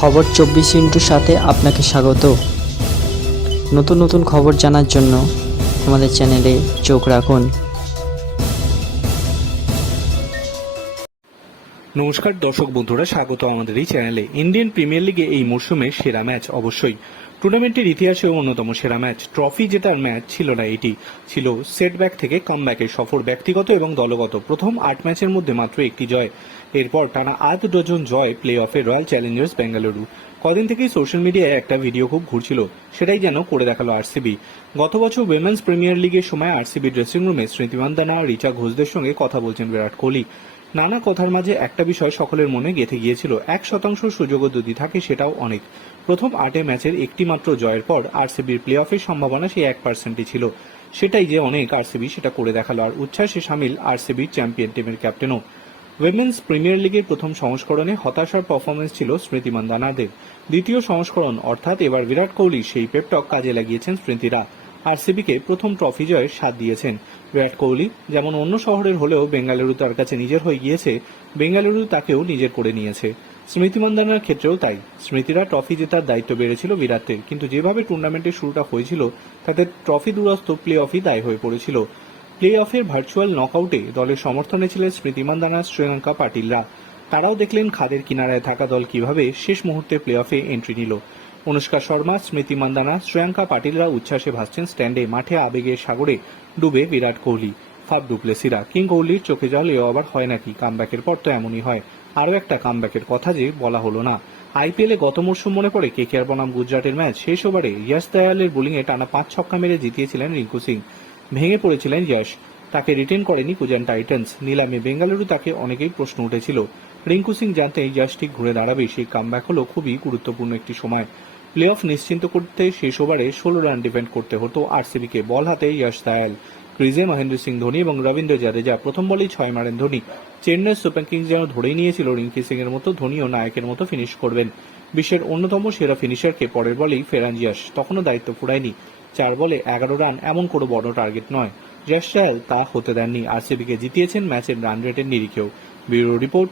খবর চব্বিশ ইন্টুর সাথে আপনাকে স্বাগত। নতুন নতুন খবর জানার জন্য আমাদের চ্যানেলে চোখ রাখুন। নমস্কার দর্শক বন্ধুরা, স্বাগত আমাদের এই চ্যানেলে। ইন্ডিয়ান প্রিমিয়ার লিগে এই মরশুমে সেরা ম্যাচ অবশ্যই। টুর্নামেন্টের ইতিহাসে অন্যতম সেরা ম্যাচ। ট্রফি জেতার ম্যাচ ছিল না এটি। ছিল সেটব্যাক থেকে কামব্যাকের সফর ব্যক্তিগত এবং দলগত। প্রথম আট ম্যাচের মধ্যে মাত্র একটি জয়। এরপর টানা আট ডজন জয় প্লে অফে রয়্যাল চ্যালেঞ্জার্স বেঙ্গালুরু কদিন থেকেই সোশ্যাল মিডিয়ায় একটা ভিডিও খুব ঘুরছিল। সেটাই যেন করে দেখাল আরসিবি। গত বছর উইমেন্স প্রিমিয়ার লিগের সময় আরসিবি ড্রেসিং রুমে স্মৃতিমান দানা রিচা ঘোষদের সঙ্গে কথা বলছেন বিরাট কোহলি। নানা কথার মাঝে একটা বিষয় সকলের মনে গেঁথে গিয়েছিল। এক শতাংশ সুযোগও যদি থাকে, সেটাও অনেক। প্রথম আটে ম্যাচের একটি মাত্র জয়ের পর আরসিবির প্লে অফের সম্ভাবনা সেই এক পার্সেন্টই ছিল। সেটাই যে অনেক আরসিবি সেটা করে দেখাল, আর উচ্ছ্বাসে সামিল আরসিবির চ্যাম্পিয়ন টিমের ক্যাপ্টেনও। উইমেন্স প্রিমিয়ার লিগের প্রথম সংস্করণে হতাশার পারফরমেন্স ছিল স্মৃতি মান্দানাদের দ্বিতীয় সংস্করণ, অর্থাৎ এবার বিরাট কোহলি, সেই পেপটক কাজে লাগিয়েছেন স্মৃতিরা। আরসিবিকে প্রথম ট্রফি জয়ের স্বাদ দিয়েছেন। বিরাট কোহলি যেমন অন্য শহরের হলেও বেঙ্গালুরু তার কাছে নিজের হয়ে গিয়েছে, বেঙ্গালুরু তাকেও নিজের করে নিয়েছে। স্মৃতি মান্দানার ক্ষেত্রেও তাই। স্মৃতিরা ট্রফি জেতার দায়িত্ব বেড়েছিল বিরাটের, কিন্তু যেভাবে টুর্নামেন্টের শুরুটা হয়েছিল, তাতে ট্রফি দূরস্থ প্লে অফই দায় হয়ে পড়েছিল। প্লে অফের ভার্চুয়াল নকআউটে দলের সমর্থনে ছিলেন স্মৃতি মান্দানা শ্রীলঙ্কা পাটিলরা। তারাও দেখলেন খাদের কিনারায় থাকা দল কীভাবে শেষ মুহূর্তে প্লে অফে এন্ট্রি নিল। অনুষ্কা শর্মা, স্মৃতি মান্দানা, শ্রেয়াঙ্কা পাটিলরা উচ্ছ্বাসে ভাসছেন স্ট্যান্ডে, মাঠে আবেগের সাগরে ডুবে বিরাট কোহলি। ফাব ডুপ্লেসিরা, কিং কোহলির চোখে জল এও আবার হয় নাকি? কামব্যাকের পর তো এমনই হয়। আরও একটা কামব্যাকের কথা যে বলা হলো না। আইপিএলে গত মরশুম মনে পড়ে কে কেয়ার বনাম গুজরাটের ম্যাচ। শেষ ওভারে ইয়াস দয়ালের বোলিংয়ে টানা পাঁচ ছক্কা মেরে জিতিয়েছিলেন রিঙ্কু সিং। ভেঙে পড়েছিলেন যশ তাকে রিটেন করেনি কুজান টাইটান্স। নিলামে বেঙ্গালুরু তাকে অনেকেই প্রশ্ন উঠেছিল। রিঙ্কু সিং জানতে যশ ঠিক ঘুরে দাঁড়াবে। সেই কামব্যাক হলো খুবই গুরুত্বপূর্ণ একটি সময়। প্লে অফ নিশ্চিন্ত করতে শেষ ওভারে ষোলো রান ডিফেন্ড করতে হতো আরসিবিকে। বল হাতে যশ দয়াল ক্রিজে মহেন্দ্র সিং ধোনি এবং রবীন্দ্র জাদেজা। প্রথম বলেই ছয় মারেন ধোনি। চেন্নাই সুপার কিংস যেন ধরেই নিয়েছিল রিঙ্কি সিং এর মতো ধোনিও নায়কের মতো ফিনিশ করবেন। বিশ্বের অন্যতম সেরা ফিনিশারকে পরের বলেই ফেরান জিয়াস তখনও দায়িত্ব ফুরায়নি। চার বলে এগারো রান এমন কোনো বড় টার্গেট নয়। চাহল তা হতে দেননি। আরসিবিকে জিতিয়েছেন ম্যাচের রান রেটের নিরিখেও। Bureau report